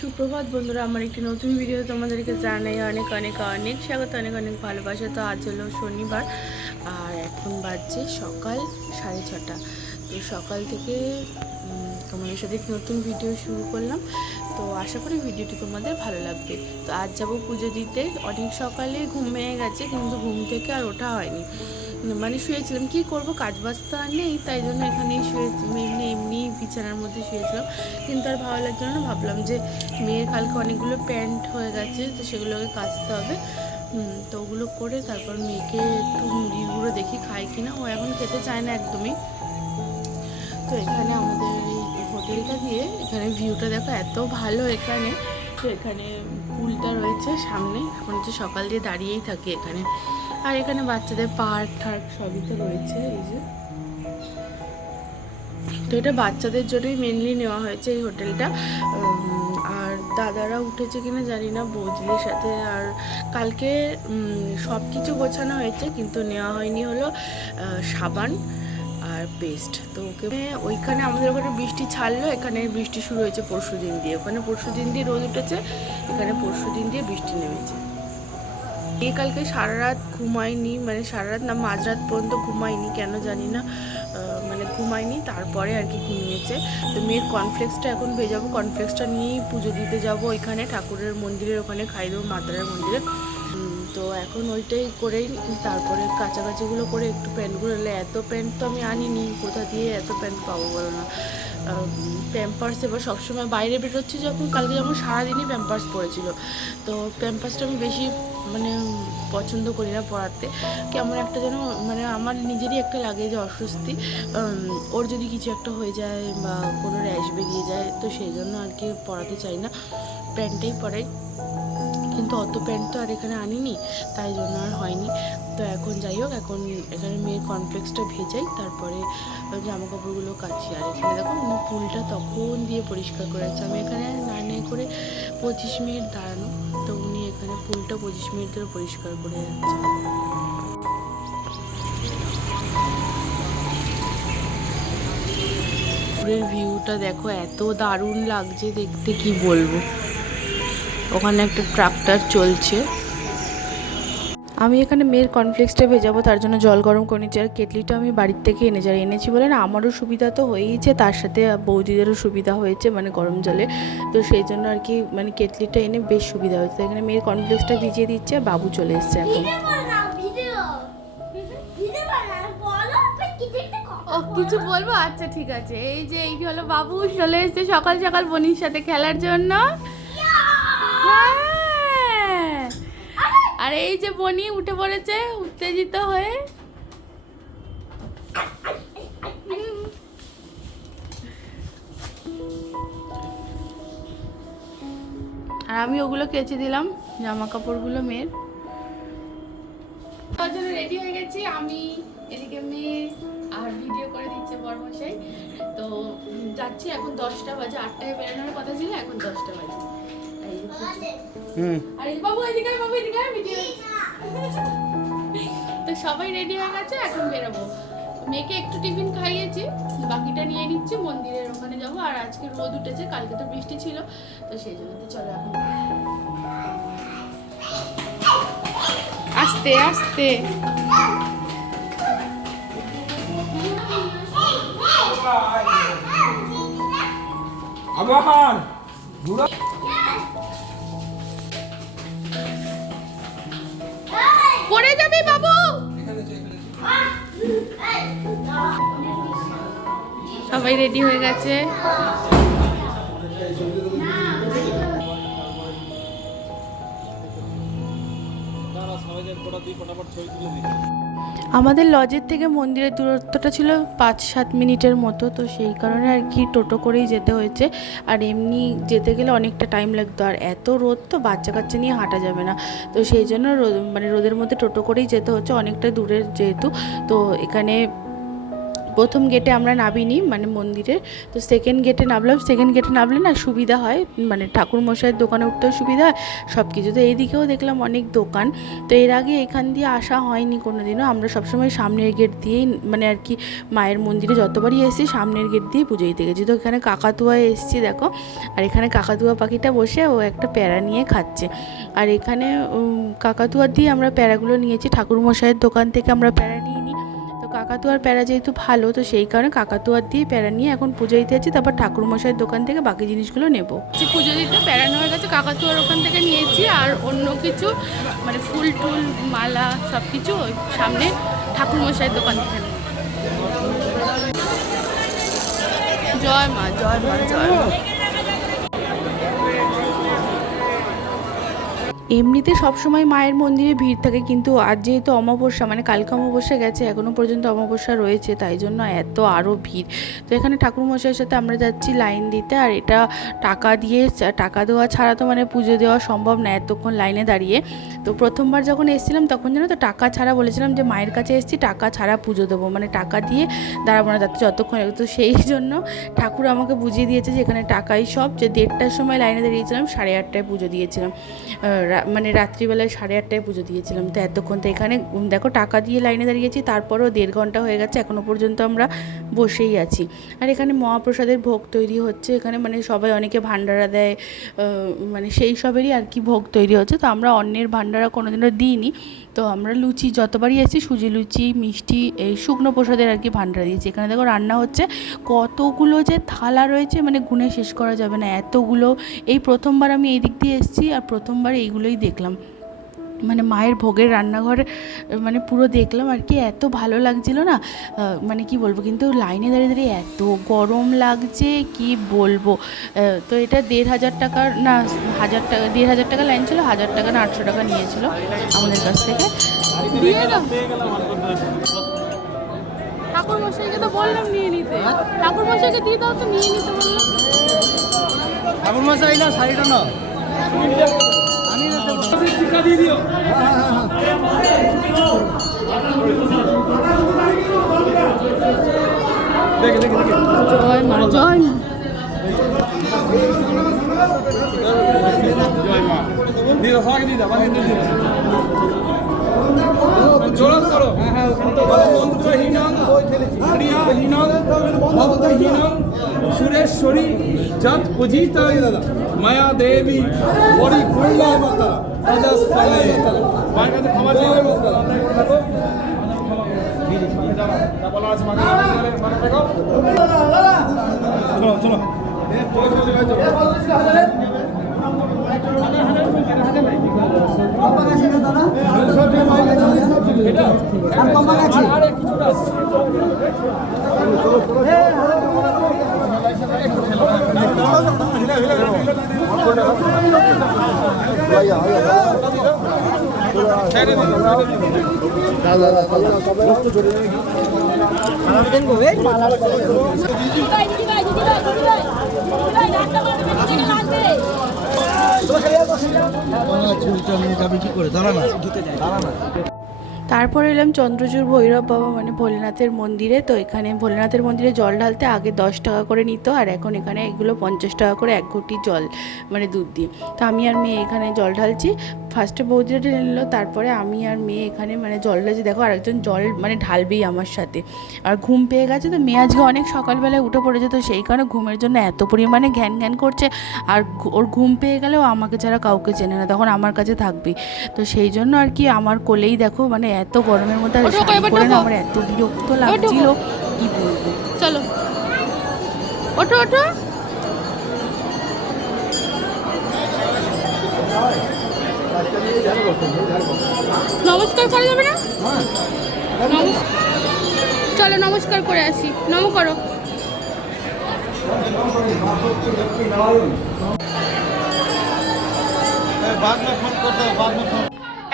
সুপ্রভাত বন্ধুরা, আমার একটি নতুন ভিডিও তোমাদেরকে জানাই অনেক অনেক অনেক স্বাগত, অনেক অনেক ভালোবাসা। তো আজ হলো শনিবার আর এখন বাজছে সকাল 6:30। তো সকাল থেকে তোমাদের সাথে একটি নতুন ভিডিও শুরু করলাম। তো আশা করি ভিডিওটি তোমাদের ভালো লাগবে। তো আজ যাব পুজো দিতে। অনেক সকালে ঘুম ভেঙে গেছে, কিন্তু ঘুম থেকে আর ওঠা হয়নি। মানে শুয়েছিলাম, কি করব, কাজ বাজ তো আর নেই, তাই জন্য এখানেই এমনি বিছানার মধ্যে শুয়েছিলাম। কিন্তু আর ভালো লাগছিল না, ভাবলাম যে মেয়ের কালকে অনেকগুলো প্যান্ট হয়ে গেছে, তো সেগুলোকে কাচতে হবে। তো ওগুলো করে তারপর মেয়েকে একটু মুড়ির গুঁড়ো দেখি খায় কিনা। ও এখন খেতে চায় না একদমই। তো এখানে আমাদের এই হোটেলটা দিয়ে এখানে ভিউটা দেখো এত ভালো এখানে। তো এখানে পুলটা রয়েছে সামনে, এখন হচ্ছে সকাল দিয়ে দাঁড়িয়েই থাকি এখানে। আর এখানে বাচ্চাদের পার্ক ঠার্ক সবই তো রয়েছে। এই যে, তো এটা বাচ্চাদের জন্যই মেনলি নেওয়া হয়েছে এই হোটেলটা। আর দাদারা উঠেছে কিনা জানি না, বৌদিদের সাথে। আর কালকে সব কিছু গোছানো হয়েছে, কিন্তু নেওয়া হয়নি হলো সাবান আর পেস্ট। তো ওকে ওইখানে আমাদের ওখানে বৃষ্টি ছাড়লো, এখানে বৃষ্টি শুরু হয়েছে পরশু দিন দিয়ে। ওখানে পরশু দিন দিয়ে রোদ উঠেছে, এখানে পরশু দিন দিয়ে বৃষ্টি নেমেছে। এই কালকে সারা রাত ঘুমায়নি, মানে সারা রাত না, মাঝরাত পর্যন্ত ঘুমায়নি, কেন জানি না, মানে ঘুমায়নি। তারপরে আর কি ঘুমিয়েছে। তো মেয়ের কর্নফ্লেক্সটা এখন ভেজাবো, কর্নফ্লেক্সটা নিয়েই পুজো দিতে যাবো। ওইখানে ঠাকুরের মন্দিরের ওখানে খাই দেবো, মাতারার মন্দিরে। তো এখন ওইটাই করেই তারপরে কাছাকাছিগুলো করে একটু প্যান্টগুলো এলে, এত প্যান্ট তো আমি আনিনি, কোথা দিয়ে এত প্যান্ট পাবো বলো না। প্যাম্পার্স এবার সবসময় বাইরে বেরোচ্ছি যখন, কালকে যেমন সারাদিনই প্যাম্পার্স পড়েছিল। তো প্যাম্পার্সটা আমি বেশি মানে পছন্দ করি না পরাতে, কেমন একটা যেন, মানে আমার নিজেরই একটা লাগে যে অস্বস্তি। ওর যদি কিছু একটা হয়ে যায় বা কোনো র্যাশ বেরিয়ে যায়, তো সেই জন্য আর কি পরাতে চাই না, প্যান্টটাই পরাই। কিন্তু অত প্যান্ট তো আর এখানে আনিনি, তাই জন্য আর হয়নি। তো এখন যাই হোক, এখন এখানে মেয়ের কর্নফ্লেক্সটা ভেজাই, তারপরে জামা কাপড়গুলো কাচি। আর এখানে দেখো উনি পুলটা তখন দিয়ে পরিষ্কার করেছে। আমি এখানে নাই করে 25 মিনিট দাঁড়ানো, তো উনি এখানে পুলটা 25 মিনিট ধরে পরিষ্কার করে যাচ্ছে। পুরের ভিউটা দেখো এত দারুণ লাগছে দেখতে, কি বলবো। ওখানে একটা ট্রাক্টর চলছে। আমি এখানে মেয়ের কর্নফ্লেক্সটা ভেজাবো, তার জন্য জল গরম করে নিচ্ছি। আর কেটলিটা আমি বাড়ির থেকে এনেছি বলে না, আমারও সুবিধা তো হয়েইছে, তার সাথে বৌদিদেরও সুবিধা হয়েছে, মানে গরম জলে। তো সেই জন্য আর কি, মানে কেটলিটা এনে বেশ সুবিধা হয়েছে। তো এখানে মেয়ের কর্নফ্লেক্সটা ভিজিয়ে দিচ্ছে, বাবু চলে এসছে এখন। ও কিছু বলবো, আচ্ছা ঠিক আছে। এই যে এইটি হলো বাবু, চলে এসছে সকাল সকাল বোনির সাথে খেলার জন্য। আর এই যে বনি উঠে পড়েছে উত্তেজিত হয়ে। আর আমি ওগুলো কেচে দিলাম, জামা কাপড়গুলো মেয়ের। তার জন্য রেডি হয়ে গেছি আমি, এদিকে মেয়ে, আর ভিডিও করে দিচ্ছে বড়মশাই। তো যাচ্ছি এখন, 10টা বাজে, 8টায় বেরোনোর কথা ছিল, এখন 10টা বাজে। আর বাবু এদিকে, বাবু এদিকে ভিডিও। তো সবাই রেডি হয়ে গেছে, এখন বেরোবো। মেয়েকে একটু টিফিন খাইয়েছি, বাকিটা নিয়ে নিচ্ছি, মন্দিরের ওখানে যাবো। আর আজকে রোদ উঠেছে, কালকে তো বৃষ্টি ছিল, তো সেই জন্য। তো চলো এখন আস্তে আস্তে। পড়ে যাবি বাবু। সবাই রেডি হয়ে গেছে। আমাদের লজের থেকে মন্দিরের দূরত্বটা ছিল 5-7 মিনিটের মতো, তো সেই কারণে আর কি টোটো করেই যেতে হয়েছে। আর এমনি যেতে গেলে অনেকটা টাইম লাগতো, আর এত রোদ, তো বাচ্চা কাচ্চা নিয়ে হাঁটা যাবে না। তো সেই জন্য মানে রোদের মধ্যে টোটো করেই যেতে হচ্ছে, অনেকটা দূরের যেহেতু। তো এখানে প্রথম গেটে আমরা নামিনি মানে মন্দিরে, তো সেকেন্ড গেটে নামলাম। সেকেন্ড গেটে নামলে না সুবিধা হয়, মানে ঠাকুর মশাইয়ের দোকানে উঠতেও সুবিধা হয় সব কিছু। তো এইদিকেও দেখলাম অনেক দোকান। তো এর আগে এখান দিয়ে আসা হয়নি কোনো দিনও, আমরা সবসময় সামনের গেট দিয়েই মানে আর কি মায়ের মন্দিরে যতবারই এসেছি সামনের গেট দিয়ে পুজো দিতে গেছি। তো এখানে কাকাতুয়ায় এসেছি দেখো, আর এখানে কাকাতুয়া পাখিটা বসে ও একটা প্যারা নিয়ে খাচ্ছে। আর এখানে কাকাতুয়া দিয়ে আমরা প্যারাগুলো নিয়েছি, ঠাকুরমশাইয়ের দোকান থেকে আমরা প্যারা নিয়ে নিই। তো কাকাতুয়ার প্যারা যেহেতু ভালো, তো সেই কারণে কাকাতুয়ার দিয়ে প্যারা নিয়ে এখন পুজো দিতে যাচ্ছি, তারপর ঠাকুরমশাইয়ের দোকান থেকে বাকি জিনিসগুলো নেবো। পুজো দিতে প্যারা নেওয়া গেছে, কাকাতুয়ার ওখান থেকে নিয়েছি। আর অন্য কিছু মানে ফুল টুল মালা সব কিছু ওই সামনে ঠাকুরমশাইয়ের দোকান থেকে নেব। জয় মা, জয় মা, জয় মা। এমনিতে সবসময় মায়ের মন্দিরে ভিড় থাকে, কিন্তু আজ যেহেতু অমাবস্যা মানে কালকে অমাবস্যা গেছে, এখনও পর্যন্ত অমাবস্যা রয়েছে, তাই জন্য এত আরও ভিড়। তো এখানে ঠাকুরমশাইয়ের সাথে আমরা যাচ্ছি লাইন দিতে। আর এটা টাকা দিয়ে, টাকা দেওয়া ছাড়া তো মানে পুজো দেওয়া সম্ভব না এতক্ষণ লাইনে দাঁড়িয়ে। তো প্রথমবার যখন এসেছিলাম তখন যেন তো টাকা ছাড়া বলেছিলাম যে মায়ের কাছে এসেছি টাকা ছাড়া পুজো দেবো, মানে টাকা দিয়ে দাঁড়াবো না তাতে যতক্ষণ। তো সেই জন্য ঠাকুর আমাকে বুঝিয়ে দিয়েছে যে এখানে টাকাই সব। যে 1:30টার সময় লাইনে দাঁড়িয়েছিলাম, 8:30টায় পুজো দিয়েছিলাম, মানে রাত্রিবেলায় 8:30টায় পুজো দিয়েছিলাম। তো এতক্ষণ তো এখানে দেখো টাকা দিয়ে লাইনে দাঁড়িয়েছি, তারপরও 1.5 ঘন্টা হয়ে গেছে, এখনও পর্যন্ত আমরা বসেই আছি। আর এখানে মহাপ্রসাদের ভোগ তৈরি হচ্ছে, এখানে মানে সবাই অনেকে ভান্ডারা দেয়, মানে সেই সবেরই আর কি ভোগ তৈরি হচ্ছে। তো আমরা অন্যের ভান্ডারা কোনোদিনও দিইনি, তো আমরা লুচি যতবারই এসেছি সুজি লুচি মিষ্টি এই শুকনো প্রসাদের আর কি ভান্ডারা দিয়েছি। এখানে দেখো রান্না হচ্ছে, কতগুলো যে থালা রয়েছে মানে গুণে শেষ করা যাবে না এতগুলো। এই প্রথমবার আমি এই দিক দিয়ে এসেছি আর প্রথমবার এইগুলোই দেখলাম, মানে মায়ের ভোগের রান্নাঘরে মানে পুরো দেখলাম আর কি, এত ভালো লাগছিল না মানে কি বলবো। কিন্তু লাইনে দাঁড়িয়ে দাঁড়িয়ে এত গরম লাগছে কি বলবো। তো এটা 1,500 টাকার না 1,000 টাকা, 1,500 টাকা লাইন ছিল, 1,000 টাকা না 800 টাকা নিয়েছিল আমাদের কাছ থেকে। দিয়ে দাও ঠাকুরমশাইকে, তো বললাম নিয়ে নিতে, ঠাকুরমশাইকে দিয়ে দাও, তো নিয়ে নিতে বললাম। ঠাকুরমশাই না শাড়িটা না আমি টিকা দিয়ে দিও। দেখে দেখে দেখে জয় মা, জয় মা, জয় মা। দিয়ে দাও সবাইকে দিয়ে দাও, বাকি দিয়ে দাও। জোর করো। হ্যাঁ হ্যাঁ মন্ত্রহীনং ক্রিয়াহীনং ভক্তহীনং সুরেশ্বরী যৎ পূজিতা মায়া দেবী পরিপূর্ণ তদস্থলে। মায়ের কাছে ক্ষমা চাইবে দেখো চলো চলো তারপর এলাম চন্দ্রচূড় ভৈরব বাবা মানে ভোলেনাথের মন্দিরে। তো এখানে ভোলেনাথের মন্দিরে জল ঢালতে আগে 10 টাকা করে নিত, আর এখন এখানে এগুলো 50 টাকা করে 1 ঘটি জল মানে দুধ দিয়ে। তো আমি আর মেয়ে এখানে জল ঢালছি, ফার্স্টে বৌদিটা ঢেলে নিল, তারপরে আমি আর মেয়ে এখানে মানে জল ঢালছি। দেখো আরেকজন জল মানে ঢালবেই আমার সাথে। আর ঘুম পেয়ে গেছে, তো মেয়ে আজকে অনেক সকালবেলায় উঠে পড়েছে, তো সেই কারণে ঘুমের জন্য এত পরিমাণে ঘ্যান ঘ্যান করছে। আর ওর ঘুম পেয়ে গেলেও আমাকে ছাড়া কাউকে চেনে না, তখন আমার কাছে থাকবে। তো সেই জন্য আর কি আমার কোলেই দেখো, মানে এত গরমের মধ্যে করে না আমার এত বিরক্ত লাগছিল কি বলবো। চলো ওঠো ওঠো। নমস্কার করা যাবে না? চলো নমস্কার করে আসি, নম করো।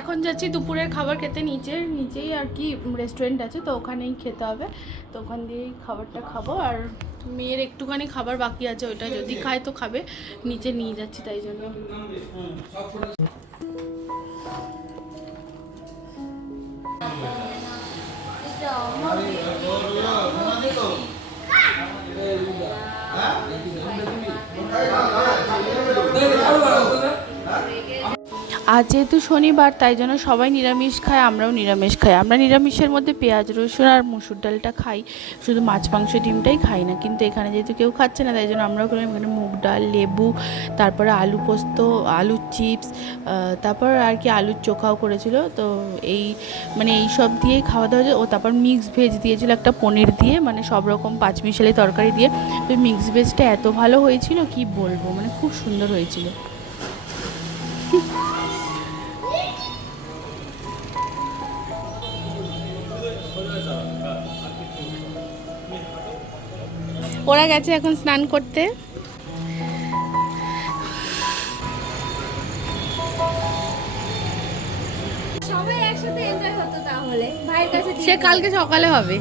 এখন যাচ্ছি দুপুরের খাবার খেতে, নিচেই আর কি রেস্টুরেন্ট আছে, তো ওখানেই খেতে হবে। তো ওখান দিয়েই খাবারটা খাবো। আর মেয়ের একটুখানি খাবার বাকি আছে, ওইটা যদি খায় তো খাবে, নিচে নিয়ে যাচ্ছি তাই জন্য। আজ যেহেতু শনিবার তাই জন্য সবাই নিরামিষ খায়, আমরাও নিরামিষ খাই। আমরা নিরামিষের মধ্যে পেঁয়াজ রসুন আর মুসুর ডালটা খাই, শুধু মাছ মাংস ডিমটাই খাই না। কিন্তু এখানে যেহেতু কেউ খাচ্ছে না তাই জন্য আমরাও করলাম এখানে মুগ ডাল, লেবু, তারপরে আলু পোস্ত, আলুর চিপস, তারপর আর কি আলুর চোখাও করেছিল। তো এই মানে এই সব দিয়েই খাওয়া দাওয়া ও তারপর মিক্স ভেজ দিয়েছিল একটা পনির দিয়ে, মানে সব রকম পাঁচমিশালি তরকারি দিয়ে। তো মিক্স ভেজটা এত ভালো হয়েছিল কি বলবো, মানে খুব সুন্দর হয়েছিল। ওরা গেছে এখন স্নান করতে। সবাই একসাথে এনজয় হতো তাহলে ভাইয়ের কাছে দিয়ে সে কালকে সকালে হবে,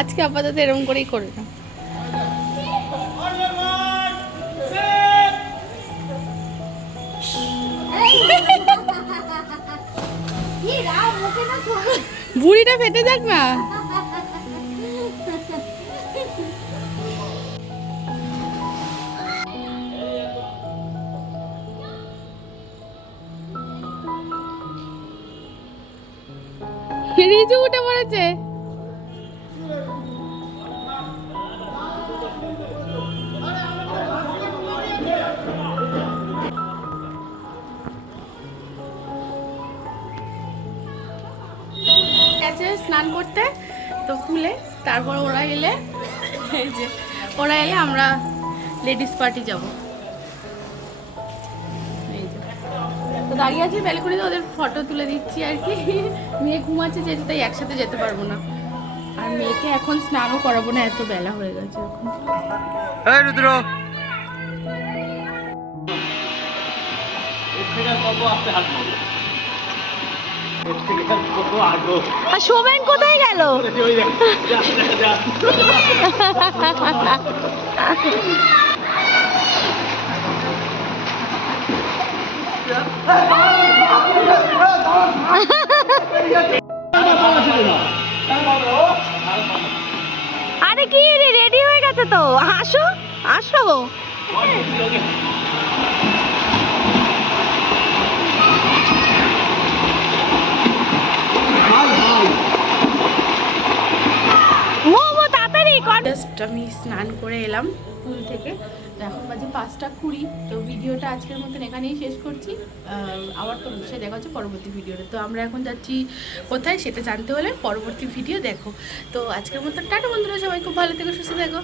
আজকে আপাতত এরকম করেই করে না। কি রাও মুখে না ছবি বুড়িটা ফেটে যাক না। রিজু উঠে পড়েছে। গেছে স্নান করতে তো পুলে, তারপর ওরা এলে, এই যে ওরা এলে আমরা লেডিস পার্টি যাব। এই যে তো দাঁড়িয়ে আছি ব্যালকনিতে, ওদের ফটো তুলে দিচ্ছি আর কি। মেয়ে ঘুমাচ্ছে যেহেতু তাই একসাথে যেতে পারবো না, আর মেয়েকে এখন স্নানও করাবো না, এত বেলা হয়ে গেছে এখন। এই রুদ্র আর শোভেন কোথায় গেল? আরে কি রেডি হয়ে গেছে তো, আসো আসো। মোমো তাড়াতাড়ি কর। জাস্ট আমি স্নান করে এলাম পুল থেকে, তো এখন বাজে 5:20। তো ভিডিওটা আজকের মতন এখানেই শেষ করছি। আবার তো নিশ্চয়ই দেখা হচ্ছে পরবর্তী ভিডিওতে। তো আমরা এখন যাচ্ছি কোথায় সেটা জানতে হলে পরবর্তী ভিডিও দেখো। তো আজকের মতন টাটা বন্ধুরা, সবাই খুব ভালো থেকো, সুস্থ থেকো।